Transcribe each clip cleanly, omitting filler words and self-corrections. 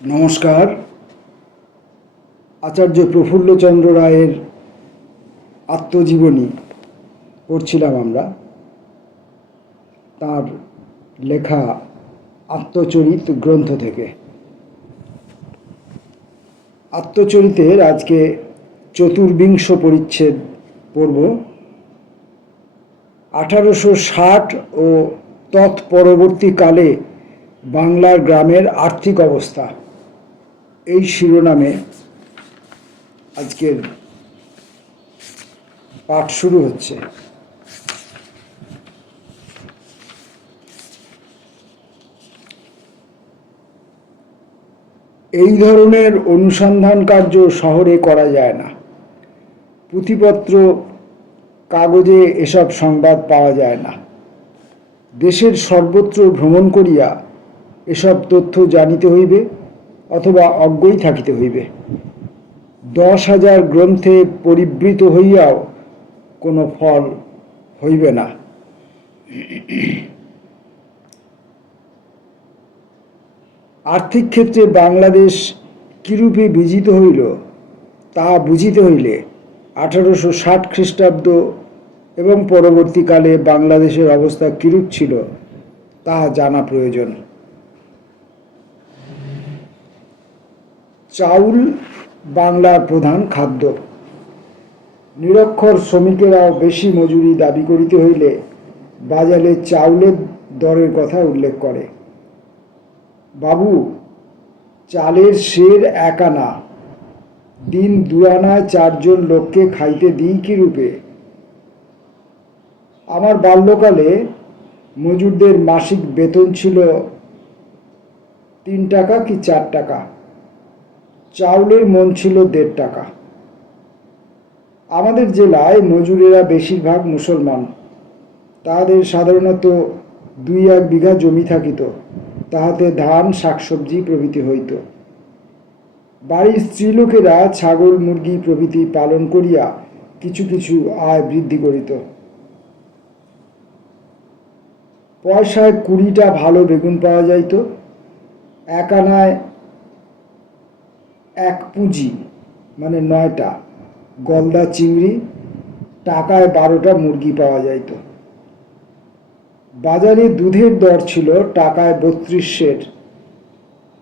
নমস্কার। আচার্য প্রফুল্লচন্দ্র রায়ের আত্মজীবনী পড়ছিলাম আমরা। তার লেখা আত্মচরিত গ্রন্থ থেকে। আত্মচরিতের আজকে চতুর্বিংশ পরিচ্ছেদ পড়ব। 1860 ও তৎপরবর্তীকালে বাংলার গ্রামের আর্থিক অবস্থা, এই শিরোনামে আজকের পাঠ শুরু হচ্ছে। এই ধরনের অনুসন্ধান কার্য শহরে করা যায় না। পুঁথিপত্র কাগজে এসব সংবাদ পাওয়া যায় না। দেশের সর্বত্র ভ্রমণ করিয়া এসব তথ্য জানিতে হইবে অথবা অজ্ঞই থাকিতে হইবে। 10,000 গ্রন্থে পরিবৃত হইয়াও কোনো ফল হইবে না। আর্থিক ক্ষেত্রে বাংলাদেশ কিরূপে বিজিত হইল তাহা বুঝিতে হইলে 1860 খ্রিস্টাব্দ এবং পরবর্তীকালে বাংলাদেশের অবস্থা কিরূপ ছিল তাহা জানা প্রয়োজন। চাউল বাংলার প্রধান খাদ্য। নিরক্ষর শ্রমিকেরাও বেশি মজুরি দাবি করিতে হইলে বাজারে চাউলের দরের কথা উল্লেখ করে। বাবু, চালের সের 1 আনা, দিন 2 আনায় 4 জন লোককে খাইতে দিই কি রূপে? আমার বাল্যকালে মজুরদের মাসিক বেতন ছিল 3 টাকা কি 4 টাকা। চাউলের মন ছিল 1.5 টাকা। আমাদের জেলায় মজুরেরা বেশিরভাগ মুসলমান। তাহাদের সাধারণত 2-1 বিঘা জমি থাকিত, তাহাতে ধান, শাকসবজি প্রভৃতি হইত। বাড়ির স্ত্রীলোকেরা ছাগল, মুরগি প্রভৃতি পালন করিয়া কিছু কিছু আয় বৃদ্ধি করিত। পয়সায় 20টা ভালো বেগুন পাওয়া যাইত। 1 আনায় 1 পুঁজি মানে 9টা গলদা চিংড়ি, টাকায় 12টা মুরগি পাওয়া যাইত। বাজারে দুধের দর ছিল টাকায় 32 সের।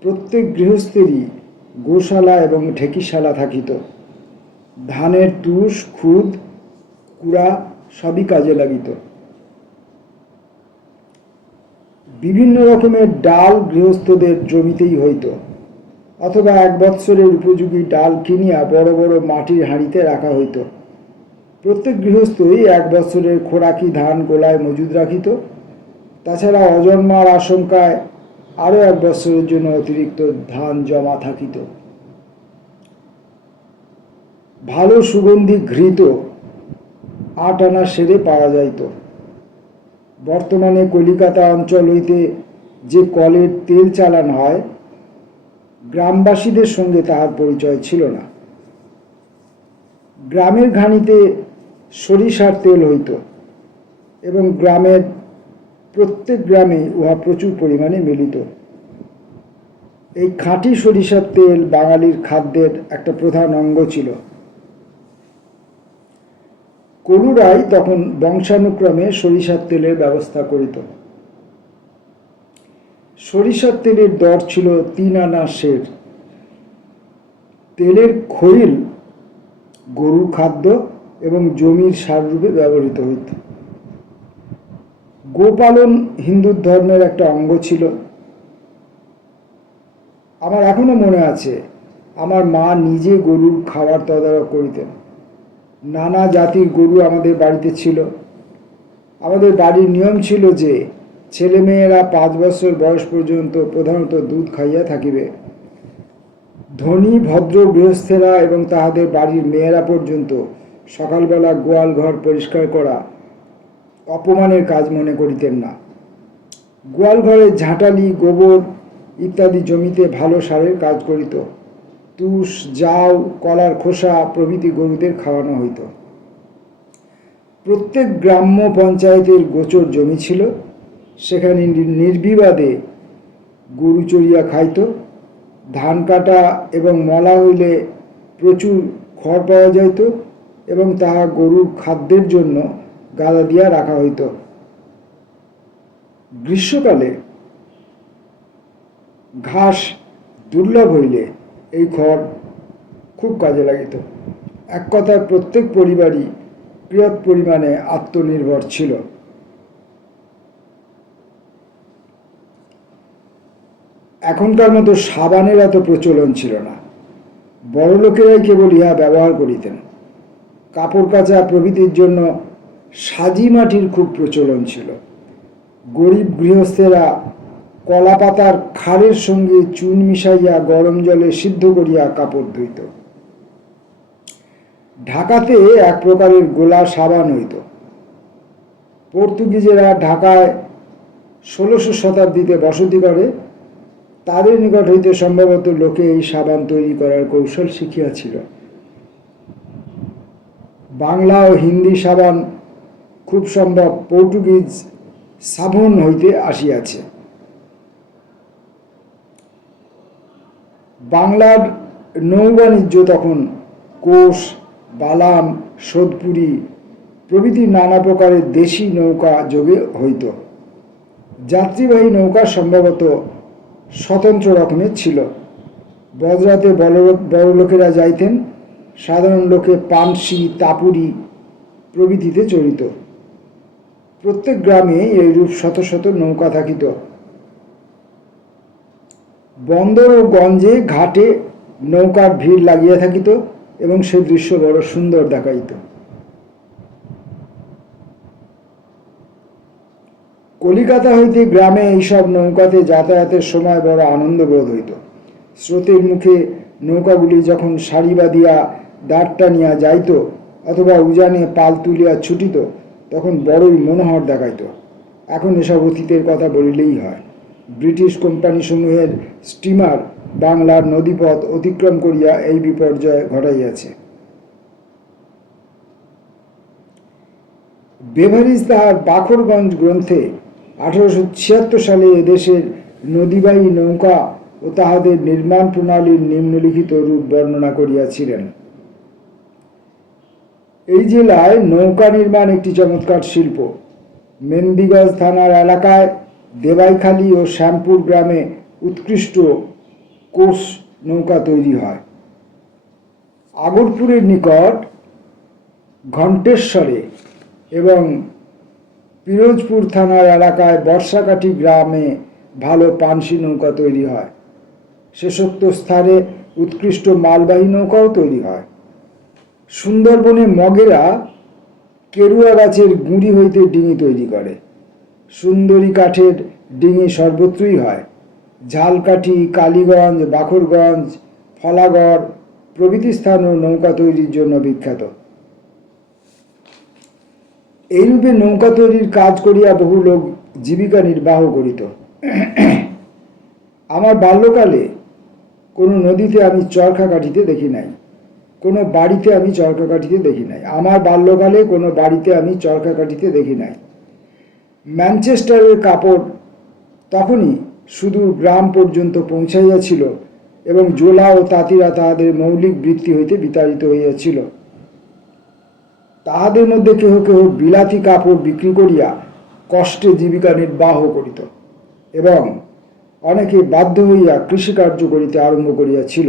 প্রত্যেক গৃহস্থেরই গোশালা এবং ঢেকিশালা থাকিত। ধানের তুষ, খুদ, কুড়া সবই কাজে লাগিত। বিভিন্ন রকমের ডাল গৃহস্থদের জমিতেই হইত, অথবা 1 বৎসরের উপযোগী ডাল কিনিয়া বড় বড় মাটির হাঁড়িতে রাখা হইত। প্রত্যেক গৃহস্থই 1 বৎসরের খোরাকি ধান গোলায় মজুদ রাখিত। তাছাড়া অজন্মার আশঙ্কায় আরও 1 বৎসরের জন্য অতিরিক্ত ধান জমা থাকিত। ভালো সুগন্ধি ঘৃত 8 আনা সেরে পাওয়া যাইত। বর্তমানে কলিকাতা অঞ্চল হইতে যে কলের তেল চালান হয়, গ্রামবাসীদের সঙ্গে তাহার পরিচয় ছিল না। গ্রামের ঘানিতে সরিষার তেল হইত এবং গ্রামের প্রত্যেক গ্রামে উহা প্রচুর পরিমাণে মিলিত। এই খাঁটি সরিষার তেল বাঙালির খাদ্যের একটা প্রধান অঙ্গ ছিল। কলুরাই তখন বংশানুক্রমে সরিষার তেলের ব্যবস্থা করিত। সরিষার তেলের দর ছিল 3 আনা সের। তেলের খৈল গরুর খাদ্য এবং জমির সার রূপে ব্যবহৃত হইত। গোপালন হিন্দু ধর্মের একটা অঙ্গ ছিল। আমার এখনো মনে আছে, আমার মা নিজে গরুর খাওয়ার তদারক করিতেন। নানা জাতির গরু আমাদের বাড়িতে ছিল। আমাদের বাড়ির নিয়ম ছিল যে ছেলেমেয়েরা 5 বছর বয়স পর্যন্ত প্রধানত দুধ খাইয়া থাকিবে। ধনী ভদ্র গৃহস্থেরা এবং তাহাদের বাড়ির মেয়েরা পর্যন্ত সকালবেলা গোয়াল ঘর পরিষ্কার করা অপমানের কাজ মনে করিতেন না। গোয়াল ঘরে ঝাঁটালি, গোবর ইত্যাদি জমিতে ভালো সারের কাজ করিত। তুষ, জাউ, কলার খোসা প্রভৃতি গরুদের খাওয়ানো হইত। প্রত্যেক গ্রাম্য পঞ্চায়েতের গোচর জমি ছিল। সেখানে নির্বিবাদে গরু চড়িয়া খাইত। ধান কাটা এবং মলা হইলে প্রচুর খড় পাওয়া যাইত এবং তাহা গরুর খাদ্যের জন্য গাদা দিয়া রাখা হইত। গ্রীষ্মকালে ঘাস দুর্লভ হইলে এই খড় খুব কাজে লাগিত। এক কথায় প্রত্যেক পরিবারই বৃহৎ পরিমাণে আত্মনির্ভর ছিল। এখনকার মতো সাবানের এত প্রচলন ছিল না। বড় লোকেরাই কেবল ইহা ব্যবহার করিতেন। কাপড় কাচা প্রভৃতির জন্য সাজি মাটির খুব প্রচলন ছিল। গরিব গৃহস্থেরা কলা পাতার খাড়ের সঙ্গে চুন মিশাইয়া গরম জলে সিদ্ধ করিয়া কাপড় ধুইত। ঢাকাতে এক প্রকারের গোলা সাবান হইত। পর্তুগিজেরা ঢাকায় 1600 শতাব্দীতে বসতি করে। তাদের নিকট হইতে সম্ভবত লোকে এই সাবান তৈরি করার কৌশল শিখিয়াছিল। বাংলা ও হিন্দি সাবান খুব সম্ভব পর্তুগিজ সাবন হইতে আসিয়াছে। বাংলার নৌবাণিজ্য তখন কোষ, বালাম, সোদপুরি প্রভৃতি নানা প্রকারের দেশি নৌকা যোগে হইত। যাত্রীবাহী নৌকা সম্ভবত স্বতন্ত্র রকমের ছিল। বজরাতে বড় লোকেরা যাইতেন, সাধারণ লোকে পানসি, তাপুরি প্রভৃতিতে চড়িত। প্রত্যেক গ্রামে এইরূপ শত শত নৌকা থাকিত। বন্দর ও গঞ্জে ঘাটে নৌকার ভিড় লাগিয়া থাকিত এবং সে দৃশ্য বড় সুন্দর দেখাইত। কলিকাতা হইতে গ্রামে এইসব নৌকাতে যাতায়াতের সময় বড় আনন্দ বোধ হইত। স্রোতের মুখে নৌকাগুলি যখন সারি বাঁধিয়া দাঁড় টানিয়া যাইত অথবা উজানে পাল তুলিয়া ছুটিত তখন বড়ই মনোহর দেখাইত। এখন এসব অতীতের কথা বলিলেই হয়। ব্রিটিশ কোম্পানিসমূহের স্টিমার বাংলার নদীপথ অতিক্রম করিয়া এই বিপর্যয় ঘটাইয়াছে। বেভারিজ তাহার বাখরগঞ্জ গ্রন্থে 1876 সালে এদেশের নদীবাহী নৌকা ও তাহাদের নির্মাণ প্রণালীর নিম্নলিখিত রূপ বর্ণনা করিয়াছিলেন। এই জেলায় নৌকা নির্মাণ একটি চমৎকার শিল্প। মেন্দিগঞ্জ থানার এলাকায় দেবাইখালী ও শ্যামপুর গ্রামে উৎকৃষ্ট কোষ নৌকা তৈরি হয়। আগরপুরের নিকট ঘণ্টেশ্বরে এবং পিরোজপুর থানার এলাকায় বর্ষাকাঠি গ্রামে ভালো পানসি নৌকা তৈরি হয়। শেষোক্ত স্থানে উৎকৃষ্ট মালবাহী নৌকাও তৈরি হয়। সুন্দরবনে মগেরা কেরুয়া গাছের গুঁড়ি হইতে ডিঙি তৈরি করে। সুন্দরী কাঠের ডিঙি সর্বত্রই হয়। ঝালকাঠি, কালীগঞ্জ, বাখরগঞ্জ, ফলাগড় প্রভৃতি স্থানও নৌকা তৈরির জন্য বিখ্যাত। এইরূপে নৌকা তৈরির কাজ করিয়া বহু লোক জীবিকা নির্বাহ করিত। আমার বাল্যকালে কোনো নদীতে আমি চরখা কাটিতে দেখি নাই, কোনো বাড়িতে আমি চরখা কাটিতে দেখি নাই। আমার বাল্যকালে কোনো বাড়িতে আমি চরখা কাটিতে দেখি নাই। ম্যানচেস্টারের কাপড় তখনই সুদূর গ্রাম পর্যন্ত পৌঁছাইয়াছিল এবং জোলা ও তাঁতিরা তাহাদের মৌলিক বৃত্তি হইতে বিতাড়িত হইয়াছিল। তাহাদের মধ্যে কেহ কেহ বিলাতি কাপড় বিক্রি করিয়া কষ্টে জীবিকা নির্বাহ করিত এবং অনেকে বাধ্য হইয়া কৃষিকার্য করিতে আরম্ভ করিয়াছিল।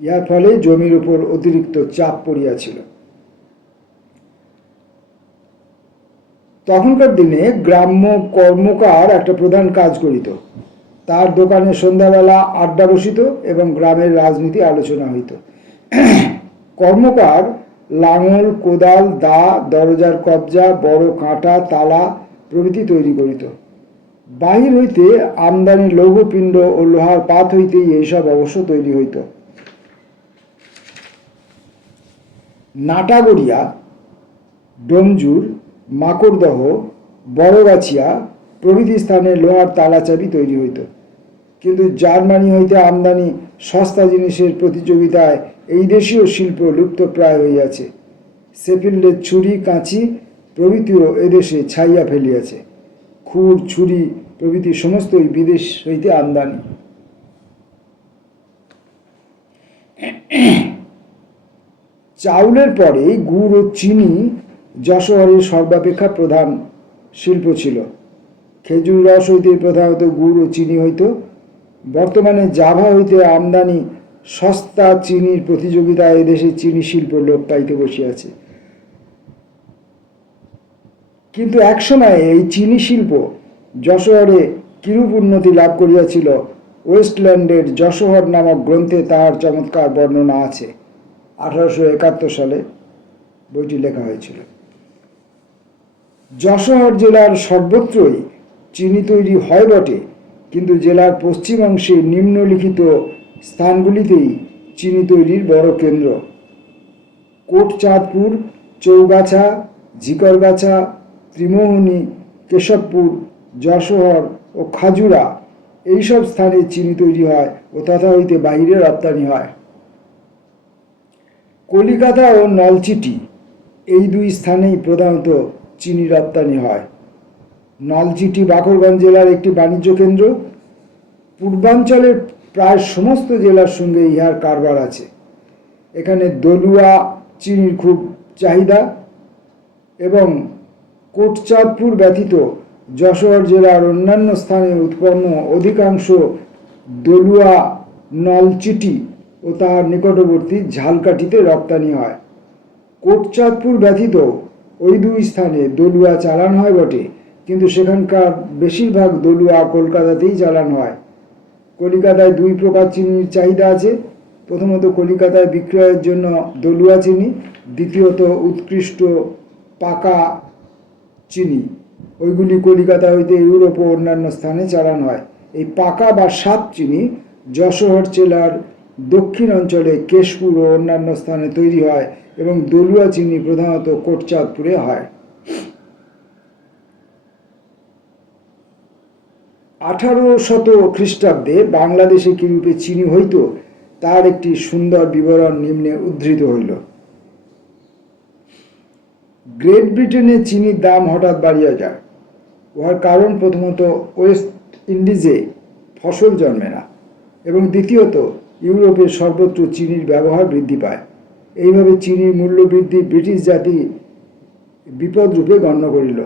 ইহার ফলে জমির উপর অতিরিক্ত চাপ পড়িয়াছিল। তখনকার দিনে গ্রাম্য কর্মকার একটা প্রধান কাজ করিত। তার দোকানে সন্ধ্যাবেলা আড্ডা বসিত এবং গ্রামের রাজনীতি আলোচনা হইত। কর্মকার লাঙল, কোদাল, দা, দরজার কবজা, বড় কাঁটা, তালা প্রভৃতি তৈরি করিত। বাহির হইতে আমদানি লৌহপিণ্ড ও লোহার পাত হইতেই এইসব অবশ্য তৈরি হইত। নাটাগড়িয়া, ডোমজুর, মাকড়দহ, বড়গাছিয়া প্রভৃতি স্থানে লোহার তালাচাবি তৈরি হইত। কিন্তু জার্মানি হইতে আমদানি সস্তা জিনিসের প্রতিযোগিতায় এই দেশীয় শিল্প লুপ্তপ্রায় হইয়াছে। সেফিল্ডের ছুরি, কাঁচি প্রভৃতিও এদেশে ছাইয়া ফেলিয়াছে। খুর, ছুরি প্রভৃতি সমস্তই বিদেশ হইতে আমদানি। চাউলের পরে গুড় ও চিনি যশোহরের সর্বাপেক্ষা প্রধান শিল্প ছিল। খেজুর রস হইতে প্রধানত গুড় ও চিনি হইত। বর্তমানে জাভা হইতে আমদানি সস্তা চিনির প্রতিযোগিতায় এদেশে চিনি শিল্প লোপ পাইতে বসিয়াছে। কিন্তু একসময় এই চিনি শিল্প যশোহরে কিরূপ উন্নতি লাভ করিয়াছিল, ওয়েস্টল্যান্ডের যশোহর নামক গ্রন্থে তাহার চমৎকার বর্ণনা আছে। 1871 সালে বইটি লেখা হয়েছিল। যশোহর জেলার সর্বত্রই চিনি তৈরি হয় বটে, কিন্তু জেলার পশ্চিম অংশে নিম্নলিখিত স্থানগুলিতেই চিনি তৈরির বড় কেন্দ্র: কোটচাঁদপুর, চৌগাছা, ঝিকরগাছা, ত্রিমোহনী, কেশবপুর, যশোহর ও খাজুরা এইসব স্থানে চিনি তৈরি হয় ও তথা হইতে বাহিরে রপ্তানি হয়। কলিকাতা ও নলচিটি এই দুই স্থানেই প্রধানত চিনি রপ্তানি হয়। নলচিটি বাকরগঞ্জ জেলার একটি বাণিজ্য কেন্দ্র। পূর্বাঞ্চলের প্রায় সমস্ত জেলার সঙ্গে ইহার কারবার আছে। এখানে দলুয়া চিনির খুব চাহিদা এবং কোটচাঁদপুর ব্যতীত যশোহর জেলার অন্যান্য স্থানে উৎপন্ন অধিকাংশ দলুয়া নলচিটি ও তাহার নিকটবর্তী ঝালকাঠিতে রপ্তানি হয়। কোটচাঁদপুর ব্যতীত ওই দুই স্থানে দলুয়া চালান হয় বটে, কিন্তু সেখানকার বেশিরভাগ দলুয়া কলকাতাতেই চালান হয়। কলিকাতায় দুই প্রকার চিনির চাহিদা আছে। প্রথমত কলিকাতায় বিক্রয়ের জন্য দলুয়া চিনি, দ্বিতীয়ত উৎকৃষ্ট পাকা চিনি। ওইগুলি কলিকাতা হইতে ইউরোপ ও অন্যান্য স্থানে চালান হয়। এই পাকা বা সাত চিনি যশোহর জেলার দক্ষিণ অঞ্চলে কেশপুর ও অন্যান্য স্থানে তৈরি হয় এবং দলুয়া চিনি প্রধানত কোটচাঁদপুরে হয়। 1800 খ্রিস্টাব্দে বাংলাদেশে কিরূপে চিনি হইত তার একটি সুন্দর বিবরণ নিম্নে উদ্ধৃত হইল। গ্রেট ব্রিটেনে চিনির দাম হঠাৎ বাড়িয়া যায়। উহার কারণ প্রথমত ওয়েস্ট ইন্ডিজে ফসল জন্মে না এবং দ্বিতীয়ত ইউরোপের সর্বত্র চিনির ব্যবহার বৃদ্ধি পায়। এইভাবে চিনির মূল্য বৃদ্ধি ব্রিটিশ জাতি বিপদরূপে গণ্য করিল।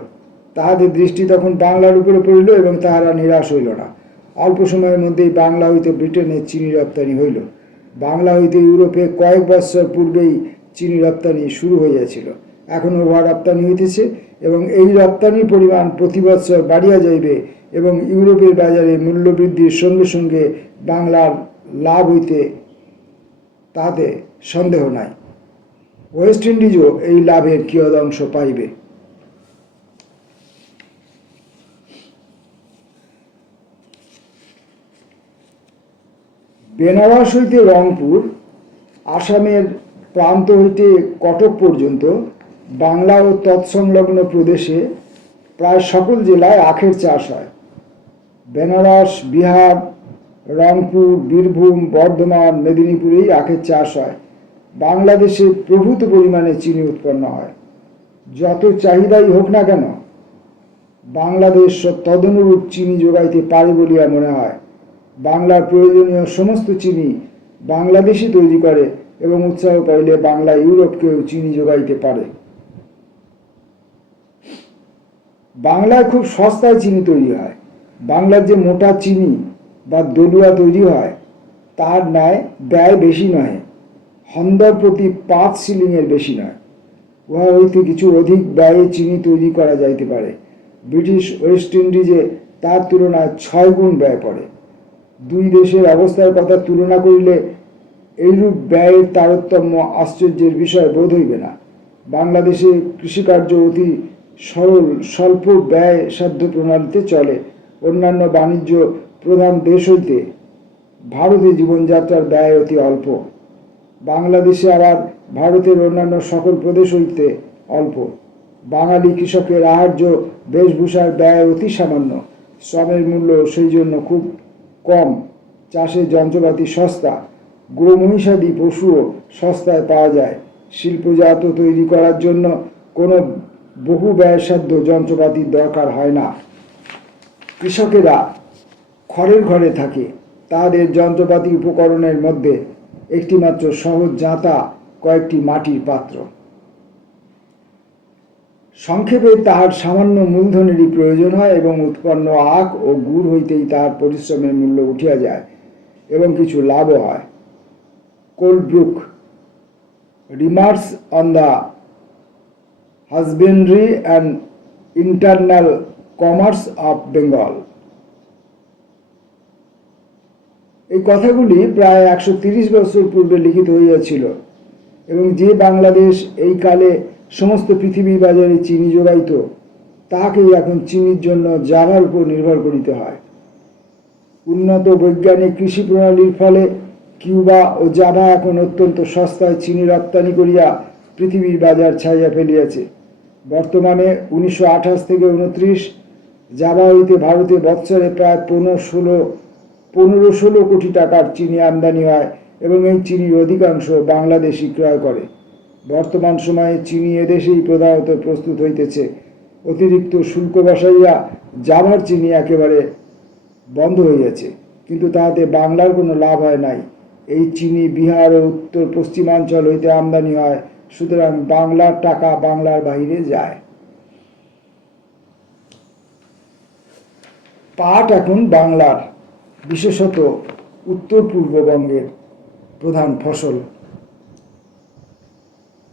তাহাদের দৃষ্টি তখন বাংলার উপরে পড়িল এবং তাহারা নিরাশ হইল না। অল্প সময়ের মধ্যেই বাংলা হইতে ব্রিটেনে চিনি রপ্তানি হইল। বাংলা হইতে ইউরোপে কয়েক বৎসর পূর্বেই চিনি রপ্তানি শুরু হইয়াছিল। এখনও উহা রপ্তানি হইতেছে এবং এই রপ্তানির পরিমাণ প্রতি বৎসর বাড়িয়া যাইবে এবং ইউরোপের বাজারে মূল্য বৃদ্ধির সঙ্গে সঙ্গে বাংলার লাভ হইতে তাতে সন্দেহ নাই। ওয়েস্ট ইন্ডিজও এই লাভের কিয়দংশ পাইবে। বেনারস হইতে রংপুর, আসামের প্রান্ত হইতে কটক পর্যন্ত বাংলা ও তৎসংলগ্ন প্রদেশে প্রায় সকল জেলায় আখের চাষ হয়। বেনারস, বিহার, রংপুর, বীরভূম, বর্ধমান, মেদিনীপুরেই আখের চাষ হয়। বাংলাদেশে প্রভূত পরিমাণে চিনি উৎপন্ন হয়। যত চাহিদাই হোক না কেন, বাংলাদেশ তদনুরূপ চিনি যোগাইতে পারে বলিয়া মনে হয়। বাংলার প্রয়োজনীয় সমস্ত চিনি বাংলাদেশই তৈরি করে এবং উৎসাহ পাইলে বাংলা ইউরোপকেও চিনি যোগাইতে পারে। বাংলায় খুব সস্তায় চিনি তৈরি হয়। বাংলার যে মোটা চিনি বা দলুয়া তৈরি হয় তার ন্যায় ব্যয় বেশি নয়, হন্দর প্রতি 5 শিলিংয়ের বেশি নয়। উহা হইতে কিছু অধিক ব্যয়ে চিনি তৈরি করা যাইতে পারে। ব্রিটিশ ওয়েস্ট ইন্ডিজে তার তুলনায় 6 গুণ ব্যয় পড়ে। দুই দেশের অবস্থার কথা তুলনা করিলে এইরূপ ব্যয়ের তারতম্য আশ্চর্যের বিষয় বোধ হইবে না। বাংলাদেশে কৃষিকার্য অতি সরল স্বল্প ব্যয় সাধ্য প্রণালীতে চলে। অন্যান্য বাণিজ্য প্রধান দেশ হইতে ভারতে জীবনযাত্রার ব্যয় অতি অল্প। বাংলাদেশে আবার ভারতের অন্যান্য সকল প্রদেশ হইতে অল্প। বাঙালি কৃষকের আহার্য বেশভূষার ব্যয় অতি সামান্য। শ্রমের মূল্য সেই জন্য খুব কম। চাষের যন্ত্রপাতি সস্তা। গো মহিষাদি পশুও সস্তায় পাওয়া যায়। শিল্পজাত তৈরি করার জন্য কোনো বহু ব্যয়সাধ্য যন্ত্রপাতির দরকার হয় না। কৃষকেরা খড়ের ঘরে থাকে। তাদের যন্ত্রপাতি উপকরণের মধ্যে একটিমাত্র সহজ জাঁতা কয়েকটি মাটির পাত্র। সংক্ষেপে তাহার সামান্য মূলধনেরই প্রয়োজন হয় এবং উৎপন্ন আখ ও গুড় হইতেই তাহার পরিশ্রমের মূল্য উঠিয়া যায় এবং কিছু লাভও হয়। Colebrooke remarks on the husbandry and internal commerce of Bengal. এই কথাগুলি প্রায় 130 বছর পূর্বে লিখিত হইয়াছিল এবং যে বাংলাদেশ এই কালে সমস্ত পৃথিবীর বাজারে চিনি যোগাইত, তাহাকেই এখন চিনির জন্য জাভার উপর নির্ভর করিতে হয়। উন্নত বৈজ্ঞানিক কৃষি প্রণালীর ফলে কিউবা ও জাভা এখন অত্যন্ত সস্তায় চিনি রপ্তানি করিয়া পৃথিবীর বাজার ছাইয়া ফেলিয়াছে। বর্তমানে 1928 থেকে 29 জাভা হইতে ভারতে বৎসরে প্রায় 15-16 কোটি টাকার চিনি আমদানি হয় এবং এই চিনির অধিকাংশ বাংলাদেশি ক্রয় করে। বর্তমান সময়ে চিনি এদেশেই প্রধানত প্রস্তুত হইতেছে। অতিরিক্ত শুল্ক বসাইয়া জাভার চিনি একেবারে বন্ধ হইয়াছে, কিন্তু তাহাতে বাংলার কোনো লাভ হয় নাই। এই চিনি বিহার ও উত্তর পশ্চিমাঞ্চল হইতে আমদানি হয়, সুতরাং বাংলার টাকা বাংলার বাহিরে যায়। পাট এখন বাংলার, বিশেষত উত্তর পূর্ববঙ্গের প্রধান ফসল।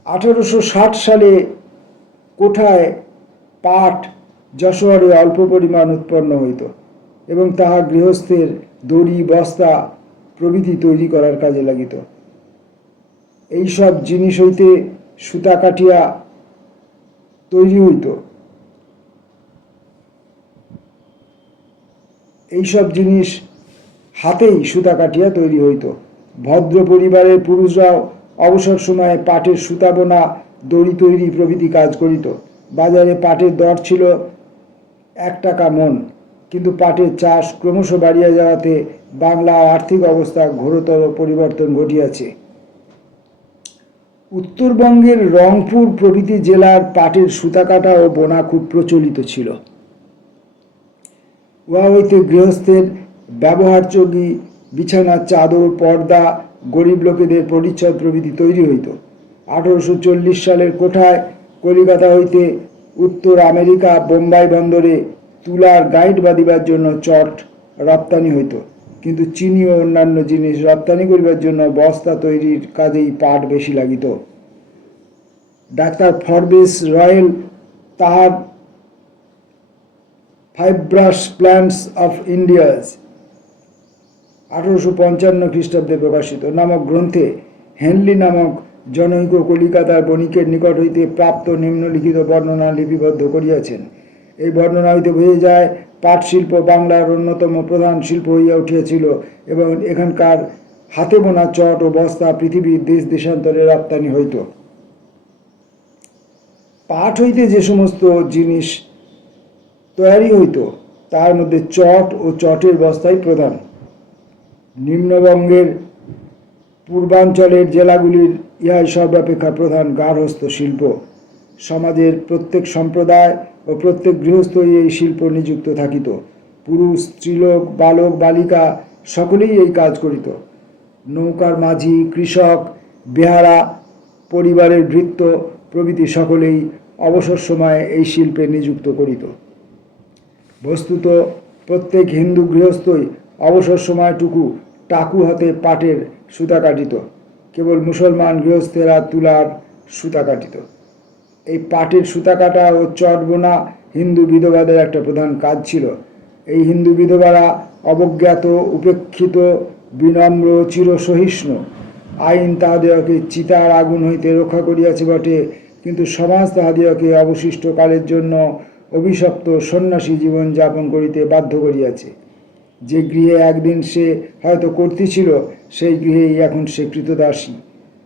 1860 সালে কোঠায় পাট যশোহরে অল্প পরিমাণ উৎপন্ন হইত এবং তাহা গৃহস্থের দড়ি, বস্তা প্রভৃতি তৈরি করার কাজে লাগিত। এইসব জিনিস হইতে সুতা কাটিয়া তৈরি হইত। এইসব জিনিস হাতেই সুতা কাটিয়া তৈরি হইত। ভদ্র পরিবারের পুরুষরাও অবসর সময়ে পাটের সুতা বোনা, দড়ি তৈরি প্রভৃতি কাজ করিত। বাজারে পাটের দর ছিল 1 টাকা মণ, কিন্তু পাটের চাষ ক্রমশ বাড়িয়া যাওয়াতে বাংলার আর্থিক অবস্থা ঘোরতর পরিবর্তন ঘটিয়াছে। উত্তরবঙ্গের রংপুর প্রভৃতি জেলার পাটের সুতা কাটা ও বোনা খুব প্রচলিত ছিল। উহা হইতে গৃহস্থের ব্যবহারযোগী বিছানা, চাদর, পর্দা, গরিব লোকেদের পরিচ্ছদ প্রভৃতি তৈরি হইত। 1840 সালের কোঠায় কলিকাতা হইতে উত্তর আমেরিকা বোম্বাই বন্দরে তুলার গাইড বাঁধিবার জন্য চট রপ্তানি হইত, কিন্তু চিনি ও অন্যান্য জিনিস রপ্তানি করিবার জন্য বস্তা তৈরির কাজেই পাট বেশি লাগিত। ডাক্তার ফরবেস রয়েল তাহার ফাইব্রাস প্ল্যান্টস অফ ইন্ডিয়াস 1855 খ্রিস্টাব্দে প্রকাশিত নামক গ্রন্থে হেনলি নামক জনৈক কলিকাতার বণিকের নিকট হইতে প্রাপ্ত নিম্নলিখিত বর্ণনা লিপিবদ্ধ করিয়াছেন। এই বর্ণনা হইতে বোঝা যায় পাট শিল্প বাংলার অন্যতম প্রধান শিল্প হইয়া উঠিয়াছিল এবং এখানকার হাতে বোনা চট ও বস্তা পৃথিবীর দেশ দেশান্তরে রপ্তানি হইত। পাট হইতে যে সমস্ত জিনিস তৈরি হইত তার মধ্যে চট ও চটের বস্তাই প্রধান। নিম্নবঙ্গের পূর্বাঞ্চলের জেলাগুলির ইহাই সর্বাপেক্ষা প্রধান গার্হস্থ শিল্প। সমাজের প্রত্যেক সম্প্রদায় ও প্রত্যেক গৃহস্থই এই শিল্প নিযুক্ত থাকিত। পুরুষ, স্ত্রীলোক, বালক, বালিকা সকলেই এই কাজ করিত। নৌকার মাঝি, কৃষক, বেহারা, পরিবারের ভৃত্য প্রভৃতি সকলেই অবসর সময়ে এই শিল্পে নিযুক্ত করিত। বস্তুত প্রত্যেক হিন্দু গৃহস্থই অবসর সময়টুকু টাকু হাতে পাটের সুতা কাটিত। কেবল মুসলমান গৃহস্থেরা তুলার সুতা কাটিত। এই পাটের সুতা কাটা ও চট বোনা হিন্দু বিধবাদের একটা প্রধান কাজ ছিল। এই হিন্দু বিধবারা অবজ্ঞাত, উপেক্ষিত, বিনম্র, চিরসহিষ্ণু। আইন তাহাদিগকে চিতার আগুন হইতে রক্ষা করিয়াছে বটে, কিন্তু সমাজ তাহাদিগকে অবশিষ্ট কালের জন্য অভিশপ্ত সন্ন্যাসী জীবন যাপন করিতে বাধ্য করিয়াছে। যে গৃহে একদিন সে হয়তো কর্ত্রী ছিল, সেই গৃহেই এখন সে কৃতদাসী।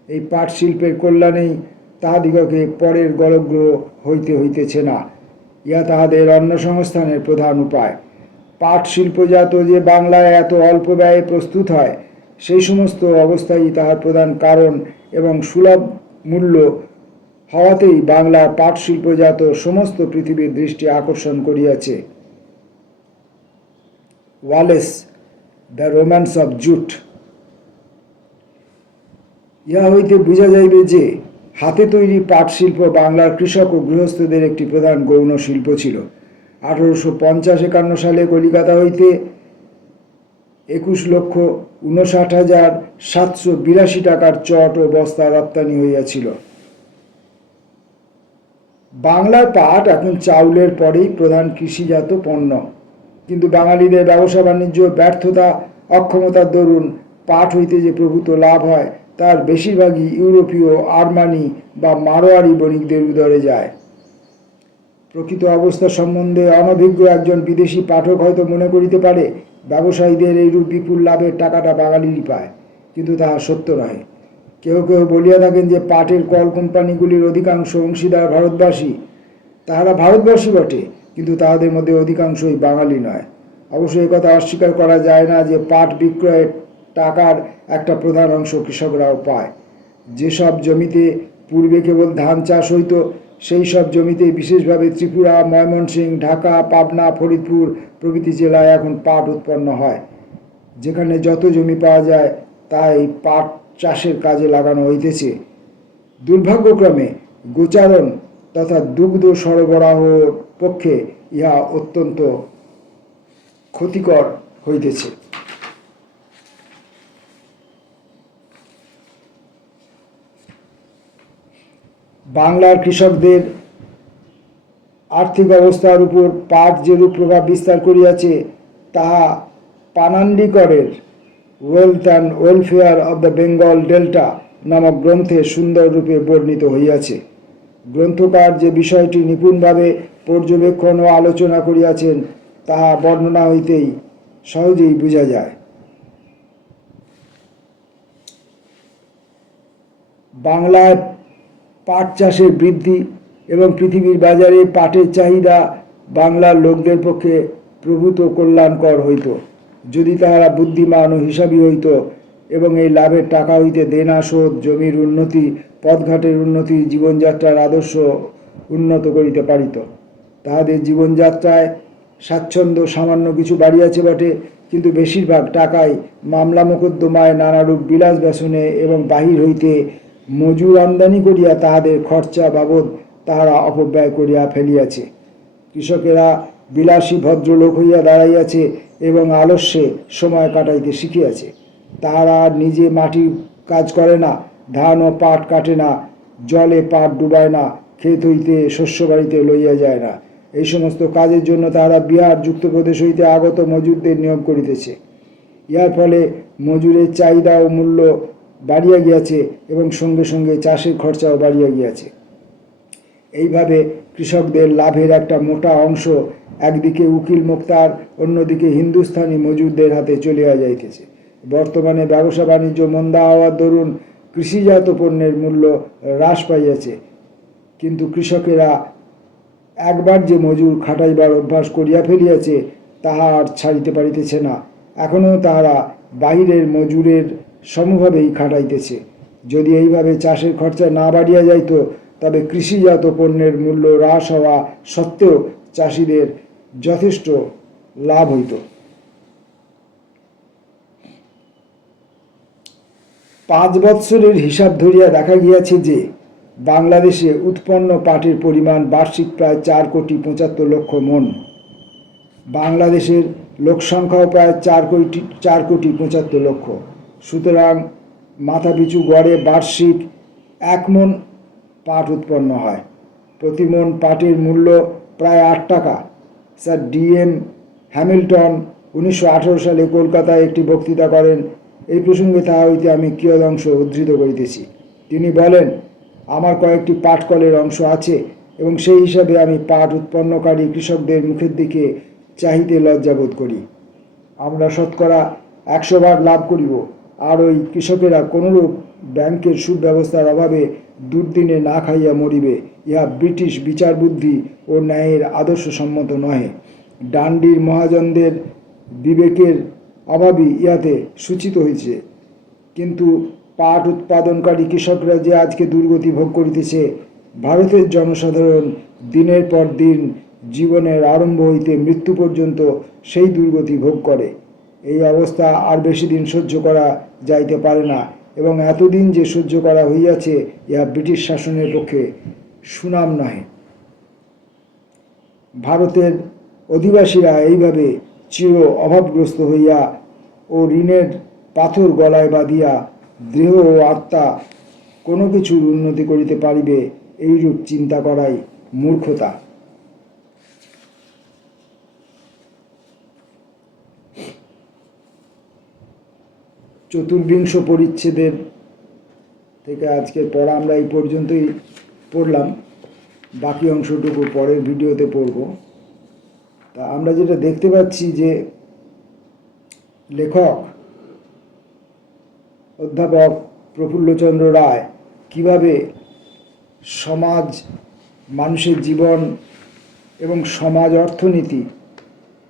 এই পাট শিল্পের কল্যাণেই তাহাদিগকে পরের গলগ্রহ হইতে হইতেছে না। ইহা তাহাদের অন্ন সংস্থানের প্রধান উপায়। পাট শিল্পজাত যে বাংলায় এত অল্প ব্যয়ে প্রস্তুত হয়, সেই সমস্ত অবস্থায় তাহার প্রধান কারণ এবং সুলভ মূল্য হওয়াতেই বাংলার পাট শিল্পজাত সমস্ত পৃথিবীর দৃষ্টি আকর্ষণ করিয়াছে। Wallace, the romance of jute. ইহা হইতে বোঝা যাইবে যে হাতে তৈরি পাট শিল্প বাংলার কৃষক ও গৃহস্থদের একটি প্রধান গৌণ শিল্প ছিল। 1850-51 সালে কলিকাতা হইতে 21,59,782 টাকার চট ও বস্তা রপ্তানি হইয়াছিল। বাংলার পাট এখন চাউলের পরেই প্রধান কৃষিজাত পণ্য, কিন্তু বাঙালিদের ব্যবসা বাণিজ্য ব্যর্থতা অক্ষমতার দরুন পাট হইতে যে প্রভূত লাভ হয় তার বেশিরভাগই ইউরোপীয়, আরমানি বা মারোয়ারি বণিকদের উদরে যায়। প্রকৃত অবস্থা সম্বন্ধে অনভিজ্ঞ একজন বিদেশি পাঠক হয়তো মনে করিতে পারে ব্যবসায়ীদের এইরূপ বিপুল লাভের টাকাটা বাঙালিরই পায়, কিন্তু তাহা সত্য নয়। কেউ কেউ বলিয়া থাকেন যে পাটের কল কোম্পানিগুলির অধিকাংশ অংশীদার ভারতবাসী। তাহারা ভারতবাসী বটে, কিন্তু তাহাদের মধ্যে অধিকাংশই বাঙালি নয়। অবশ্য এই কথা অস্বীকার করা যায় না যে পাট বিক্রয়ের টাকার একটা প্রধান অংশ কৃষকরাও পায়। যেসব জমিতে পূর্বে কেবল ধান চাষ হইত, সেই সব জমিতে বিশেষভাবে ত্রিপুরা, ময়মনসিংহ, ঢাকা, পাবনা, ফরিদপুর প্রভৃতি জেলায় এখন পাট উৎপন্ন হয়। যেখানে যত জমি পাওয়া যায় তাই পাট চাষের কাজে লাগানো হইতেছে। দুর্ভাগ্যক্রমে গোচারণ তথা দুগ্ধ সরবরাহর পক্ষে ইহা অত্যন্ত ক্ষতিকর হইতেছে। বাংলার কৃষকদের আর্থিক অবস্থার উপর পাট যেরূপ প্রভাব বিস্তার করিয়াছে তাহা পানান্ডিকরের wealth and welfare of the Bengal delta নামক গ্রন্থে সুন্দর রূপে বর্ণিত হইয়াছে। গ্রন্থকার যে বিষয়টি নিপুণভাবে পর্যবেক্ষণ ও আলোচনা করিয়াছেন তাহা বর্ণনা হইতেই সহজেই বোঝা যায়। বাংলায় পাট চাষের বৃদ্ধি এবং পৃথিবীর বাজারে পাটের চাহিদা বাংলার লোকদের পক্ষে প্রভূত কল্যাণকর হইত, যদি তাহারা বুদ্ধিমান ও হিসাবী হইত এবং এই লাভের টাকা হইতে দেনা শোধ, জমির উন্নতি, পথঘাটের উন্নতি, জীবনযাত্রার আদর্শ উন্নত করিতে পারিত। তাহাদের জীবনযাত্রায় স্বাচ্ছন্দ্য সামান্য কিছু বাড়িয়াছে বটে, কিন্তু বেশিরভাগ টাকাই মামলা মোকদ্দমায়, নানারূপ বিলাস ব্যসনে এবং বাহির হইতে মজুর আমদানি করিয়া তাহাদের খরচা বাবদ তাহারা অপব্যয় করিয়া ফেলিয়াছে। কৃষকেরা বিলাসী ভদ্রলোক হইয়া দাঁড়াইয়াছে এবং আলস্যে সময় কাটাইতে শিখিয়াছে। তাহারা নিজে মাটির কাজ করে না, ধান ও পাট কাটে না, জলে পাট ডুবায় না, ক্ষেত হইতে শস্য বাড়িতে লইয়া যায় না। এই সমস্ত কাজের জন্য তাহারা বিহার, যুক্তপ্রদেশ হইতে আগত মজুরদের নিয়োগ করিতেছে। ইহার ফলে মজুরের চাহিদা ও মূল্য বাড়িয়া গিয়াছে এবং সঙ্গে সঙ্গে চাষের খরচাও বাড়িয়া গিয়াছে। এইভাবে কৃষকদের লাভের একটা মোটা অংশ একদিকে উকিল মোক্তার, অন্যদিকে হিন্দুস্থানি মজুরদের হাতে চলিয়া যাইতেছে। বর্তমানে ব্যবসা বাণিজ্য মন্দা হওয়ার দরুন কৃষিজাত পণ্যের মূল্য হ্রাস পাইয়াছে, কিন্তু কৃষকেরা একবার যে মজুর খাটাইবার অভ্যাস করিয়া ফেলিয়াছে তাহা আর ছাড়িতে পারিতেছে না। এখনও তাহারা বাহিরের মজুরের সমভাবেই খাটাইতেছে। যদি এইভাবে চাষের খরচা না বাড়িয়া যাইত তবে কৃষিজাত পণ্যের মূল্য হ্রাস হওয়া সত্ত্বেও চাষিদের যথেষ্ট লাভ হইত। 5 বৎসরের হিসাব ধরিয়া দেখা গিয়াছে যে বাংলাদেশে উৎপন্ন পাটের পরিমাণ বার্ষিক প্রায় 4,75,00,000 মণ। বাংলাদেশের লোকসংখ্যাও প্রায় 4,75,00,000। সুতরাং মাথাপিছু গড়ে বার্ষিক 1 মণ পাট উৎপন্ন হয়। প্রতি মণ পাটের মূল্য প্রায় 8 টাকা। Sir D.M. হ্যামিল্টন 1918 সালে কলকাতায় একটি বক্তৃতা করেন। এই প্রসঙ্গে তাহা হইতে আমি কিয়দংশ উদ্ধৃত করিতেছি। তিনি বলেন, আমার কয়েকটি পাটকলের অংশ আছে এবং সেই হিসাবে আমি পাট উৎপন্নকারী কৃষকদের মুখের দিকে চাহিতে লজ্জাবোধ করি। আমরা শতকরা 100 ভাগ লাভ করিব, আর ওই কৃষকেরা কোনরূপ ব্যাংকের সুব্যবস্থার অভাবে দুর্দিনে না খাইয়া মরিবে। ইহা ব্রিটিশ বিচার বুদ্ধি ও ন্যায়ের আদর্শ সম্মত নহে। ডান্ডির মহাজনদের বিবেকের অভাবই ইহাতে সূচিত হয়েছে। কিন্তু পাট উৎপাদনকারী কৃষকরা যে আজকে দুর্গতি ভোগ করিতেছে, ভারতের জনসাধারণ দিনের পর দিন জীবনের আরম্ভ হইতে মৃত্যু পর্যন্ত সেই দুর্গতি ভোগ করে। এই অবস্থা আর বেশি দিন সহ্য করা যাইতে পারে না এবং এতদিন যে সহ্য করা হইয়াছে ইহা ব্রিটিশ শাসনের পক্ষে সুনাম নহে। ভারতের অধিবাসীরা এইভাবে চির অভাবগ্রস্ত হইয়া ও ঋণের পাথর গলায় বাঁধিয়া দেহ ও আত্মা কোনো কিছুর উন্নতি করিতে পারিবে, এইরূপ চিন্তা করাই মূর্খতা। চতুর্বিংশ পরিচ্ছেদের থেকে আজকের পড়া আমরা এই পর্যন্তই পড়লাম, বাকি অংশটুকু পরের ভিডিওতে পড়ব। তা আমরা যেটা দেখতে পাচ্ছি যে লেখক অধ্যাপক প্রফুল্লচন্দ্র রায় কিভাবে সমাজ, মানুষের জীবন এবং সমাজ অর্থনীতি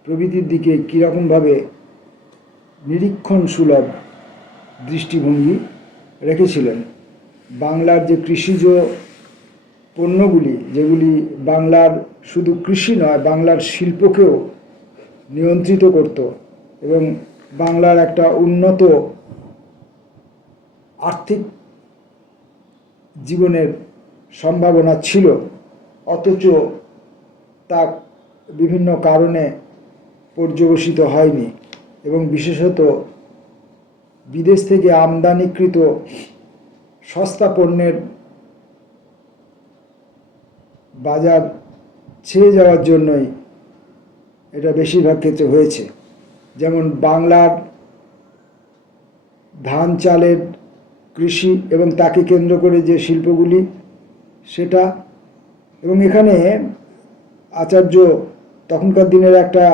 প্রভৃতির দিকে কীরকমভাবে নিরীক্ষণ সুলভ দৃষ্টিভঙ্গি রেখেছিলেন। বাংলার যে কৃষিজ পণ্যগুলি, যেগুলি বাংলার শুধু কৃষি নয়, বাংলার শিল্পকেও নিয়ন্ত্রিত করত এবং বাংলার একটা উন্নত আর্থিক জীবনের সম্ভাবনা ছিল, অথচ তা বিভিন্ন কারণে পর্যবসিত হয়নি এবং বিশেষত বিদেশ থেকে আমদানিকৃত সস্তা পণ্যের বাজার ছেয়ে যাওয়ার জন্যই এটা বেশিরভাগ ক্ষেত্রে হয়েছে। যেমন বাংলার ধান চালের কৃষি এবং তাকে কেন্দ্র করে যে শিল্পগুলি সেটা, এবং এখানে আচার্য তখনকার দিনের একটা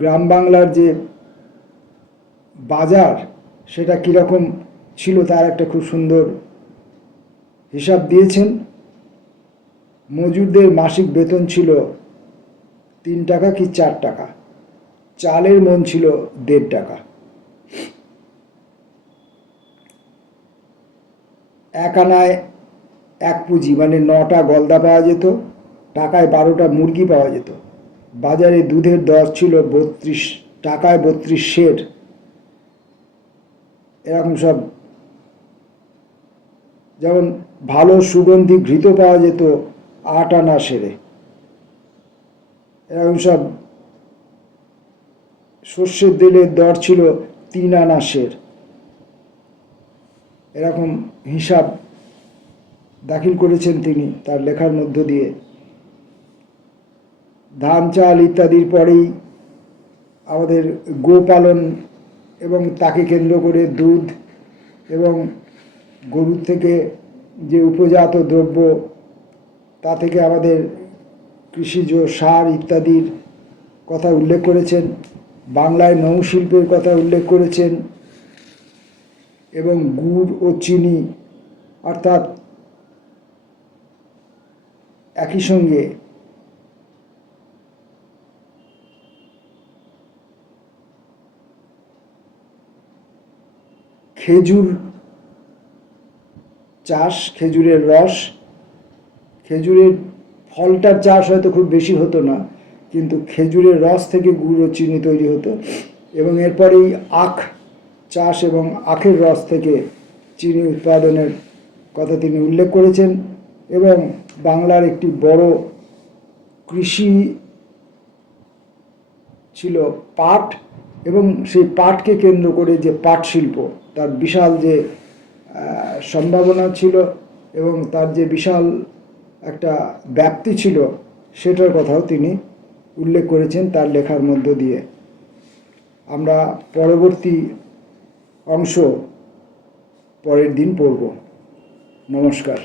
গ্রাম বাংলার যে বাজার সেটা কীরকম ছিল তার একটা খুব সুন্দর হিসাব দিয়েছেন। মজুরদের মাসিক বেতন ছিল 3 টাকা কি 4 টাকা, চালের মন ছিল 1.5 টাকা। এক আনায় 1 পুঁজি মানে 9টা গলদা পাওয়া যেত, টাকায় 12টা মুরগি পাওয়া যেত। বাজারে দুধের দর ছিল 32 টাকায় 32 সের। এরকম সব, যেমন ভালো সুগন্ধি ঘৃত পাওয়া যেত 8 আনা সেরে। এরকম সব সর্ষের তেলের দর ছিল 3 আনা সের। এরকম হিসাব দাখিল করেছেন তিনি তার লেখার মধ্য দিয়ে। ধান চাল ইত্যাদির পরেই আমাদের গোপালন এবং তাকে কেন্দ্র করে দুধ এবং গরুর থেকে যে উপজাত দ্রব্য, তা থেকে আমাদের কৃষিজ সার ইত্যাদির কথা উল্লেখ করেছেন। বাংলায় নৌশিল্পের কথা উল্লেখ করেছেন এবং গুড় ও চিনি, অর্থাৎ একই সঙ্গে খেজুর চাষ, খেজুরের রস, খেজুরের ফলটার চাষ হয়তো খুব বেশি হতো না, কিন্তু খেজুরের রস থেকে গুড় ও চিনি তৈরি হতো। এবং এরপরেই আখ চাষ এবং আখের রস থেকে চিনি উৎপাদনের কথা তিনি উল্লেখ করেছেন। এবং বাংলার একটি বড় কৃষি ছিল পাট, এবং সেই পাটকে কেন্দ্র করে যে পাট শিল্প, তার বিশাল যে সম্ভাবনা ছিল এবং তার যে বিশাল একটা ব্যাপ্তি ছিল, সেটার কথাও তিনি উল্লেখ করেছেন তার লেখার মধ্য দিয়ে। আমরা পরবর্তী অংশ পরের দিন পড়ব। নমস্কার।